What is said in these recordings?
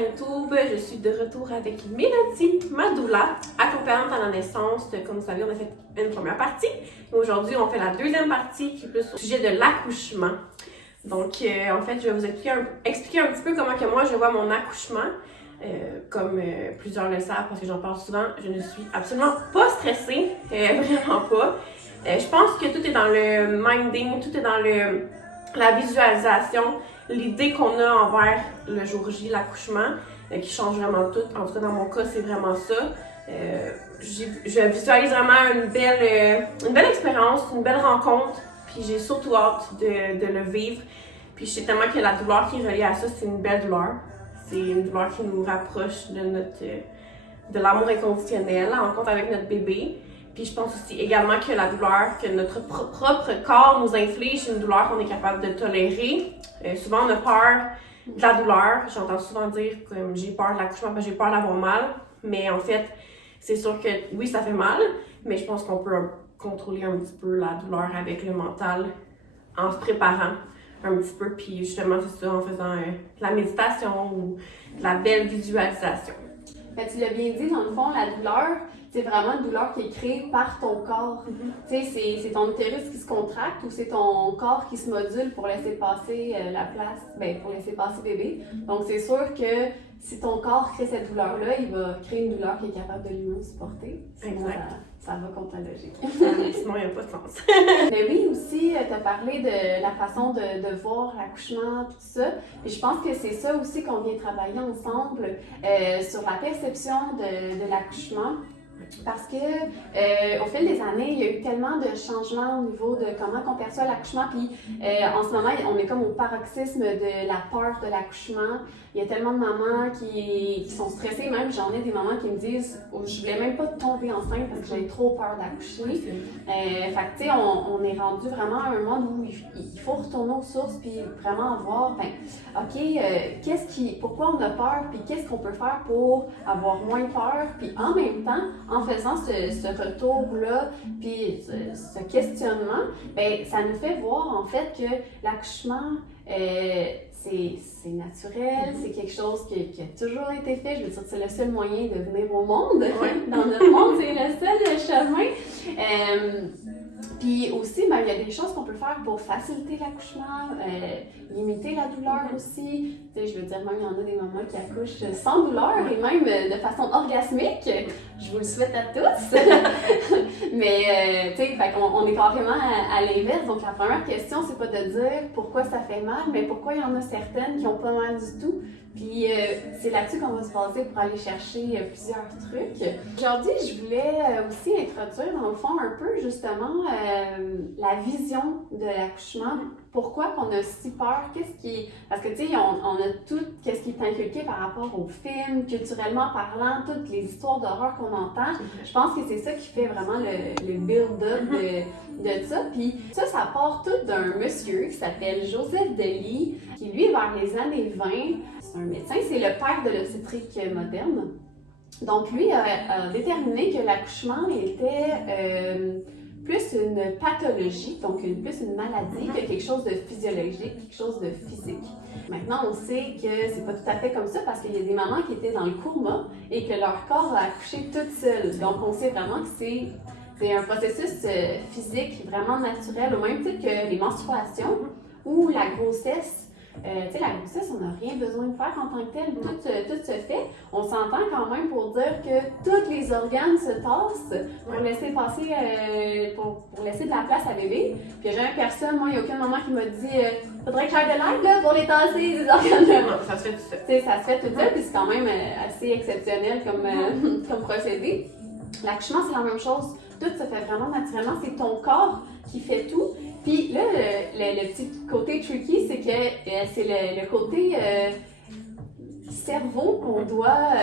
YouTube. Je suis de retour avec Mélodie, ma doula, accompagnante à la naissance. Comme vous savez, on a fait une première partie. Aujourd'hui, on fait la deuxième partie qui est plus au sujet de l'accouchement. Donc, en fait, je vais vous expliquer un petit peu comment que moi je vois mon accouchement. Comme plusieurs le savent, parce que j'en parle souvent, je ne suis absolument pas stressée, vraiment pas. Je pense que tout est dans le minding, tout est dans la visualisation, l'idée qu'on a envers le jour J, l'accouchement, qui change vraiment tout. En tout cas, dans mon cas, c'est vraiment ça. Je visualise vraiment une belle expérience, une belle rencontre, puis j'ai surtout hâte de le vivre. Puis je sais tellement que la douleur qui est reliée à ça, c'est une belle douleur. C'est une douleur qui nous rapproche de l'amour inconditionnel, la rencontre avec notre bébé. Puis je pense aussi également que la douleur que notre propre corps nous inflige, c'est une douleur qu'on est capable de tolérer. Souvent, on a peur de la douleur. J'entends souvent dire que j'ai peur de l'accouchement, j'ai peur d'avoir mal. Mais en fait, c'est sûr que oui, ça fait mal, mais je pense qu'on peut contrôler un petit peu la douleur avec le mental en se préparant un petit peu. Puis justement, c'est ça, en faisant de la méditation ou de la belle visualisation. Ben, tu l'as bien dit, dans le fond, la douleur, c'est vraiment une douleur qui est créée par ton corps. Tu sais, c'est ton utérus qui se contracte ou c'est ton corps qui se module pour laisser passer la place, pour laisser passer bébé. Donc, c'est sûr que si ton corps crée cette douleur-là, il va créer une douleur qui est capable de lui-même supporter. Sinon, ça va contre la logique. Sinon, il n'y a pas de sens. Mais oui, aussi, tu as parlé de la façon de voir l'accouchement, tout ça. Et je pense que c'est ça aussi qu'on vient travailler ensemble sur la perception de l'accouchement. Parce que au fil des années, il y a eu tellement de changements au niveau de comment on perçoit l'accouchement. Puis en ce moment, on est comme au paroxysme de la peur de l'accouchement. Il y a tellement de mamans qui sont stressées. Même j'en ai des mamans qui me disent « Je voulais même pas tomber enceinte parce que j'avais trop peur d'accoucher. » Fait que tu sais, on est rendu vraiment à un monde où il faut retourner aux sources puis vraiment voir, pourquoi on a peur puis qu'est-ce qu'on peut faire pour avoir moins peur. Puis en même temps, en faisant ce retour-là, puis ce questionnement, ça nous fait voir en fait que l'accouchement, c'est naturel, c'est quelque chose qui a toujours été fait. Je veux dire, c'est le seul moyen de venir au monde. Dans notre monde, c'est le seul chemin. Puis aussi, il y a des choses qu'on peut faire pour faciliter l'accouchement, limiter la douleur aussi. Tu sais, je veux dire, même il y en a des mamans qui accouchent sans douleur et même de façon orgasmique. Je vous le souhaite à tous. Mais, tu sais, on est carrément à l'inverse. Donc, la première question, c'est pas de dire pourquoi ça fait mal, mais pourquoi il y en a certaines qui ont pas mal du tout. Puis c'est là-dessus qu'on va se baser pour aller chercher plusieurs trucs. Aujourd'hui, je voulais aussi introduire dans le fond un peu justement la vision de l'accouchement. Pourquoi qu'on a si peur? Parce que tu sais, on a tout ce qui est inculqué par rapport aux films, culturellement parlant, toutes les histoires d'horreur qu'on entend. Je pense que c'est ça qui fait vraiment le build-up de ça. Puis ça part tout d'un monsieur qui s'appelle Joseph Delis, qui lui, vers les années 20, c'est un médecin, c'est le père de l'obstétrique moderne. Donc lui a déterminé que l'accouchement était plus une pathologie, donc plus une maladie que quelque chose de physiologique, quelque chose de physique. Maintenant, on sait que c'est pas tout à fait comme ça parce qu'il y a des mamans qui étaient dans le coma et que leur corps a accouché toute seule. Donc on sait vraiment que c'est un processus physique vraiment naturel, au même titre que les menstruations ou la grossesse. Tu sais, la grossesse, on n'a rien besoin de faire en tant que tel, tout se fait. On s'entend quand même pour dire que tous les organes se tassent pour laisser passer, pour laisser de la place à bébé. Puis il n'y a jamais personne, moi, il n'y a aucun moment qui m'a dit faudrait que j'aille de l'aide là, pour les tasser, ces organes-là. Ça se fait tout seul. Tu sais, ça se fait tout seul, puis c'est quand même assez exceptionnel comme procédé. L'accouchement, c'est la même chose. Tout se fait vraiment naturellement. C'est ton corps qui fait tout. Puis là, le petit côté tricky, c'est que c'est le côté cerveau qu'on doit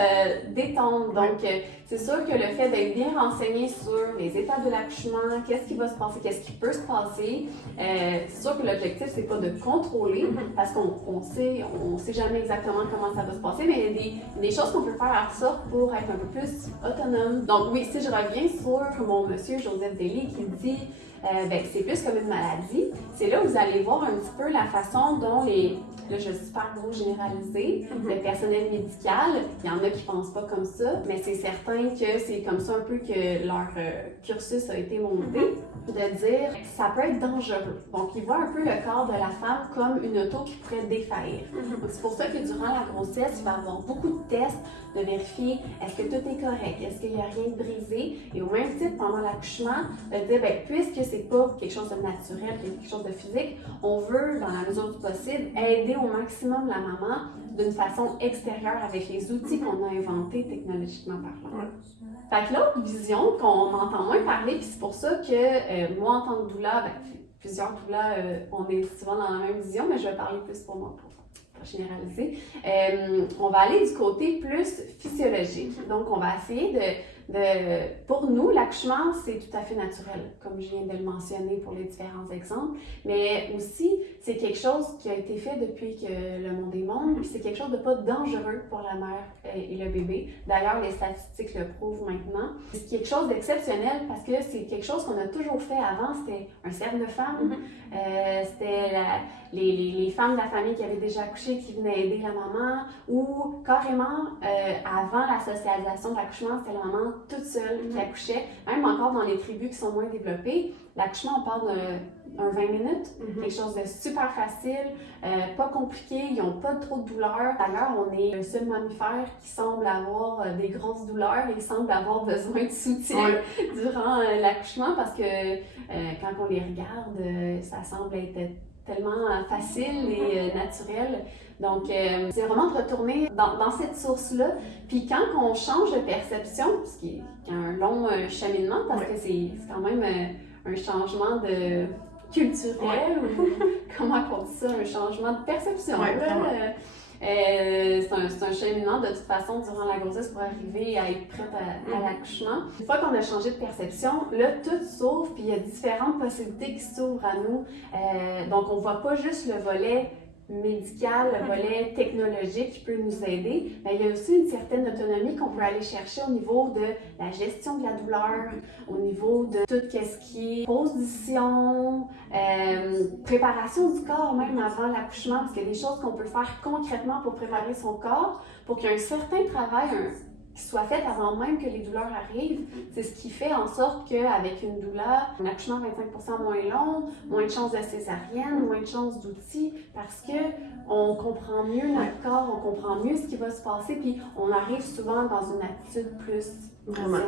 détendre. Donc, c'est sûr que le fait d'être bien renseigné sur les étapes de l'accouchement, qu'est-ce qui va se passer, qu'est-ce qui peut se passer, c'est sûr que l'objectif, c'est pas de contrôler, parce qu'on sait jamais exactement comment ça va se passer, mais il y a des choses qu'on peut faire à ça pour être un peu plus autonome. Donc oui, si je reviens sur mon monsieur Joseph Delis qui dit c'est plus comme une maladie, c'est là où vous allez voir un petit peu la façon dont là je suis super gros généralisée, le personnel médical, il y en a qui pensent pas comme ça, mais c'est certain que c'est comme ça un peu que leur cursus a été monté, de dire que ça peut être dangereux. Donc ils voient un peu le corps de la femme comme une auto qui pourrait défaillir. Donc c'est pour ça que durant la grossesse, il va y avoir beaucoup de tests, de vérifier est-ce que tout est correct, est-ce qu'il n'y a rien de brisé, et au même titre, pendant l'accouchement, de dire, ben, puisque c'est pas quelque chose de naturel, quelque chose de physique, on veut, dans la mesure du possible, aider au maximum la maman d'une façon extérieure avec les outils qu'on a inventés technologiquement parlant. Fait que l'autre vision qu'on entend moins parler, puis c'est pour ça que moi, en tant que doula, ben, plusieurs doulas, on est souvent dans la même vision, mais je vais parler plus pour moi, pour généraliser. On va aller du côté plus physiologique. Donc, on va essayer pour nous, l'accouchement, c'est tout à fait naturel, comme je viens de le mentionner pour les différents exemples, mais aussi, c'est quelque chose qui a été fait depuis que le monde est monde, puis c'est quelque chose de pas dangereux pour la mère et le bébé. D'ailleurs, les statistiques le prouvent maintenant. C'est quelque chose d'exceptionnel parce que c'est quelque chose qu'on a toujours fait avant, c'était un cercle de femmes, c'était les femmes de la famille qui avaient déjà accouché qui venaient aider la maman, ou carrément, avant la socialisation de l'accouchement, c'était la maman toute seule qui accouchait. Même encore dans les tribus qui sont moins développées, l'accouchement, on parle d'un 20 minutes, quelque chose de super facile, pas compliqué, ils n'ont pas trop de douleur. D'ailleurs, on est le seul mammifère qui semble avoir des grosses douleurs et semble avoir besoin de soutien durant l'accouchement parce que quand on les regarde, ça semble être tellement facile et naturel. Donc, c'est vraiment de retourner dans cette source-là. Puis quand on change de perception, ce qui est un long cheminement, parce que c'est quand même un changement de culturel, ou comment on dit ça, un changement de perception. C'est un cheminement de toute façon durant la grossesse pour arriver à être prête à l'accouchement. Une fois qu'on a changé de perception, là tout s'ouvre puis il y a différentes possibilités qui s'ouvrent à nous. Donc on voit pas juste le volet médical, le volet technologique qui peut nous aider, mais il y a aussi une certaine autonomie qu'on peut aller chercher au niveau de la gestion de la douleur, au niveau de tout ce qui est position, préparation du corps même avant l'accouchement, parce qu'il y a des choses qu'on peut faire concrètement pour préparer son corps, pour qu'il y ait un certain travail qui soit fait avant même que les douleurs arrivent. C'est ce qui fait en sorte qu'avec une doula, un accouchement 25% moins long, moins de chances de césarienne, moins de chances d'outils, parce que on comprend mieux notre corps, on comprend mieux ce qui va se passer, puis on arrive souvent dans une attitude plus vraiment.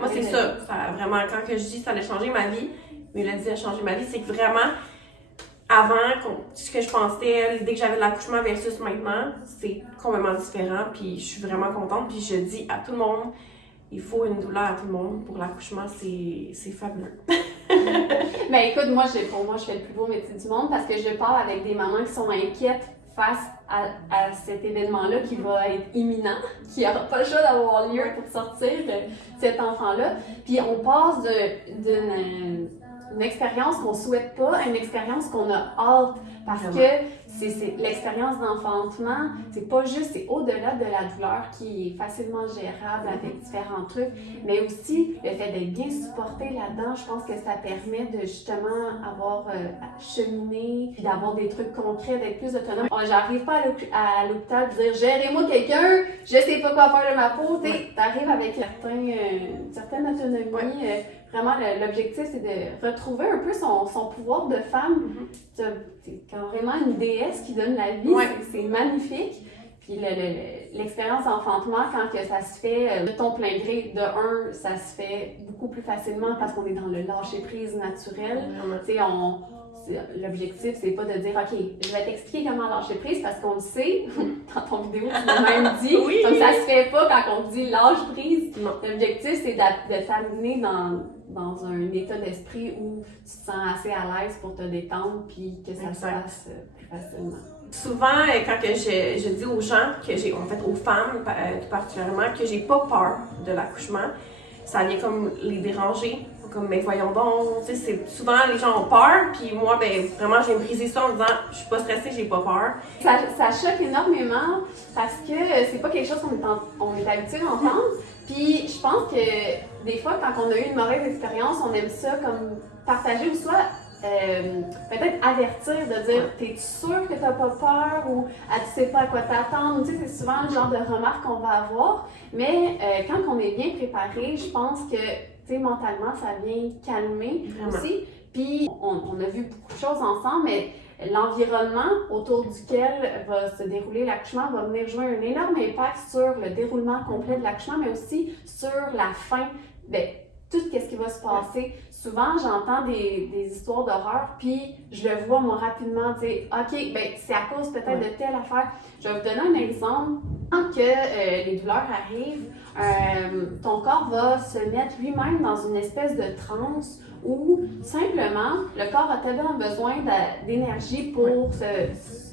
Moi, c'est ça. Vraiment, quand que je dis ça a changé ma vie, Mélodie a changé ma vie, c'est que vraiment, avant, ce que je pensais, l'idée que j'avais de l'accouchement versus maintenant, c'est complètement différent, puis je suis vraiment contente, puis je dis à tout le monde, il faut une douleur à tout le monde pour l'accouchement, c'est fabuleux. Mais écoute, pour moi, je fais le plus beau métier du monde parce que je parle avec des mamans qui sont inquiètes face à cet événement-là qui va être imminent, qui n'aura pas le choix d'avoir lieu pour sortir cet enfant-là. Puis on passe d'une expérience qu'on souhaite pas à une expérience qu'on a hâte parce que c'est l'expérience d'enfantement, c'est pas juste, c'est au-delà de la douleur qui est facilement gérable avec différents trucs, mais aussi le fait d'être bien supporté là-dedans, je pense que ça permet de justement avoir cheminé, puis d'avoir des trucs concrets, d'être plus autonome. J'arrive pas à l'hôpital de dire gérez-moi quelqu'un, je sais pas quoi faire de ma peau, t'arrives avec une certaine autonomie. Vraiment, l'objectif, c'est de retrouver un peu son pouvoir de femme. C'est carrément une déesse qui donne la vie, c'est magnifique. Puis l'expérience d'enfantement, quand que ça se fait de ton plein gré, ça se fait beaucoup plus facilement parce qu'on est dans le lâcher-prise naturel. L'objectif, c'est pas de dire « OK, je vais t'expliquer comment lâcher prise » parce qu'on le sait, dans ton vidéo, tu l'as même dit, comme ça se fait pas quand on dit « lâche prise ». L'objectif, c'est de t'amener dans un état d'esprit où tu te sens assez à l'aise pour te détendre puis que ça se passe plus facilement. Souvent, quand que je dis aux gens, aux femmes tout particulièrement, que j'ai pas peur de l'accouchement, ça vient comme les déranger. Comme, mais voyons donc, tu sais, souvent les gens ont peur, puis moi, vraiment, je vais me briser ça en disant, je suis pas stressée, j'ai pas peur. Ça choque énormément parce que c'est pas quelque chose qu'on est habitué d'entendre. Puis je pense que des fois, quand on a eu une mauvaise expérience, on aime ça comme partager ou soit peut-être avertir, de dire t'es sûr que t'as pas peur ou tu sais pas à quoi t'attendre. Tu sais, c'est souvent le genre de remarques qu'on va avoir. Mais quand on est bien préparé, je pense que tu sais, mentalement, ça vient calmer aussi. Puis on a vu beaucoup de choses ensemble, mais l'environnement autour duquel va se dérouler l'accouchement va venir jouer un énorme impact sur le déroulement complet de l'accouchement, mais aussi sur la fin. Tout ce qui va se passer. Souvent, j'entends des histoires d'horreur, puis je le vois, moi, rapidement dire « OK, c'est à cause peut-être de telle affaire. » Je vais vous donner un exemple. Quand les douleurs arrivent, ton corps va se mettre lui-même dans une espèce de transe où, simplement, le corps a tellement besoin d'énergie pour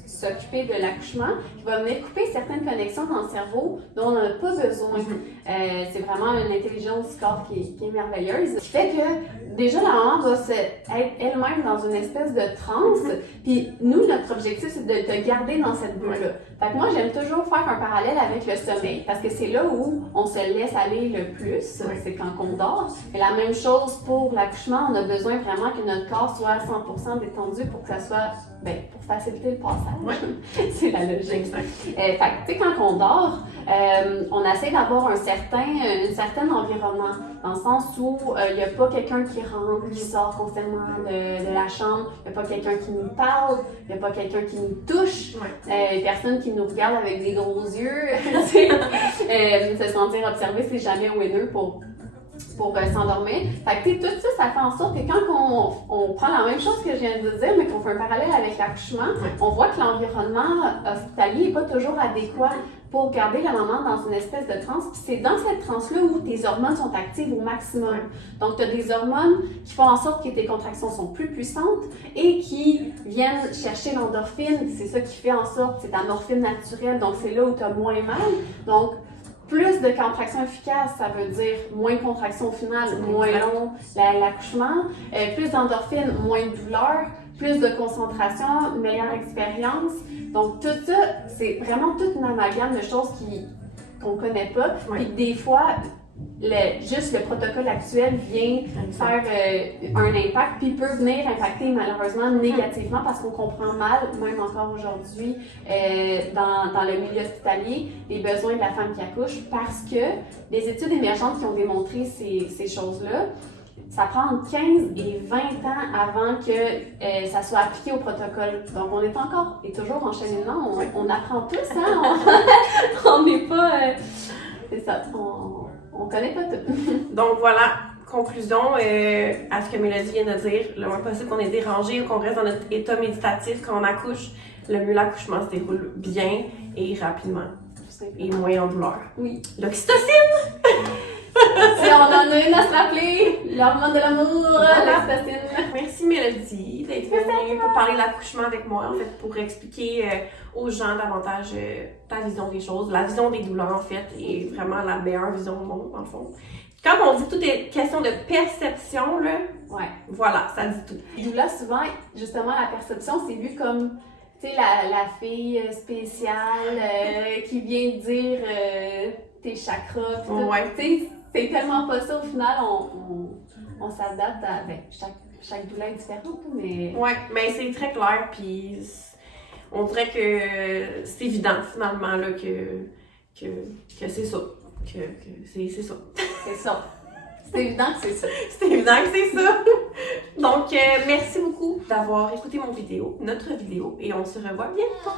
s'occuper de l'accouchement, qui va venir couper certaines connexions dans le cerveau dont on n'a pas besoin. C'est vraiment une intelligence du corps qui est merveilleuse, qui fait que déjà la maman va être elle-même dans une espèce de transe, puis nous, notre objectif, c'est de te garder dans cette bulle-là. Fait que moi, j'aime toujours faire un parallèle avec le sommeil, parce que c'est là où on se laisse aller le plus, c'est quand on dort. Et la même chose pour l'accouchement, on a besoin vraiment que notre corps soit à 100% détendu pour que ça soit, pour faciliter le passage. C'est la logique. Fait que, tu sais, quand on dort, on essaie d'avoir un certain environnement, dans le sens où il n'y a pas quelqu'un qui rentre, qui sort constamment de la chambre, il n'y a pas quelqu'un qui nous parle, il n'y a pas quelqu'un qui nous touche, personne qui nous regarde avec des gros yeux. Se sentir observé, c'est jamais winner pour s'endormir. Fait que tout ça, ça fait en sorte que quand on prend la même chose que je viens de dire, mais qu'on fait un parallèle avec l'accouchement, on voit que l'environnement hospitalier n'est pas toujours adéquat pour garder la maman dans une espèce de transe. Puis c'est dans cette transe-là où tes hormones sont actives au maximum. Donc, tu as des hormones qui font en sorte que tes contractions sont plus puissantes et qui viennent chercher l'endorphine. C'est ça qui fait en sorte, c'est ta morphine naturelle, donc c'est là où tu as moins mal. Donc, plus de contractions efficaces, ça veut dire moins de contractions finales, moins long l'accouchement, plus d'endorphine, moins de douleur, plus de concentration, meilleure expérience. Donc tout ça, c'est vraiment toute une amalgame de choses qu'on ne connaît pas. Puis des fois, juste le protocole actuel vient faire un impact, puis peut venir impacter malheureusement négativement parce qu'on comprend mal, même encore aujourd'hui, dans le milieu hospitalier, les besoins de la femme qui accouche, parce que des études émergentes qui ont démontré ces choses-là, ça prend entre 15 et 20 ans avant que ça soit appliqué au protocole. Donc, on est encore et toujours en cheminement. On apprend tous, hein? On n'est pas... c'est ça, on connaît pas tout. Donc, voilà. Conclusion à ce que Mélodie vient de dire. Le moins possible qu'on est dérangé ou qu'on reste dans notre état méditatif quand on accouche, le mieux l'accouchement se déroule bien et rapidement. Et moins en douleur. Oui. L'oxytocine! Si on en a une à se rappeler, l'hormone de l'amour, l'oxytocine. Merci Mélodie d'être venue pour parler de l'accouchement avec moi, en fait, pour expliquer aux gens davantage ta vision des choses, la vision des douleurs en fait, et vraiment la meilleure vision au monde, dans le fond. Quand on dit tout est question de perception, là, voilà, ça dit tout. Et là, souvent, justement, la perception, c'est vu comme, tu sais, la fille spéciale qui vient dire tes chakras, tu sais, c'est tellement pas ça, au final, on s'adapte à, chaque douleur est différente, mais... Ouais, mais c'est très clair, puis on dirait que c'est évident, finalement, là, que c'est ça. Que c'est ça. C'est ça. C'est évident que c'est ça. C'est évident que c'est ça. Donc, merci beaucoup d'avoir écouté notre vidéo, et on se revoit bientôt.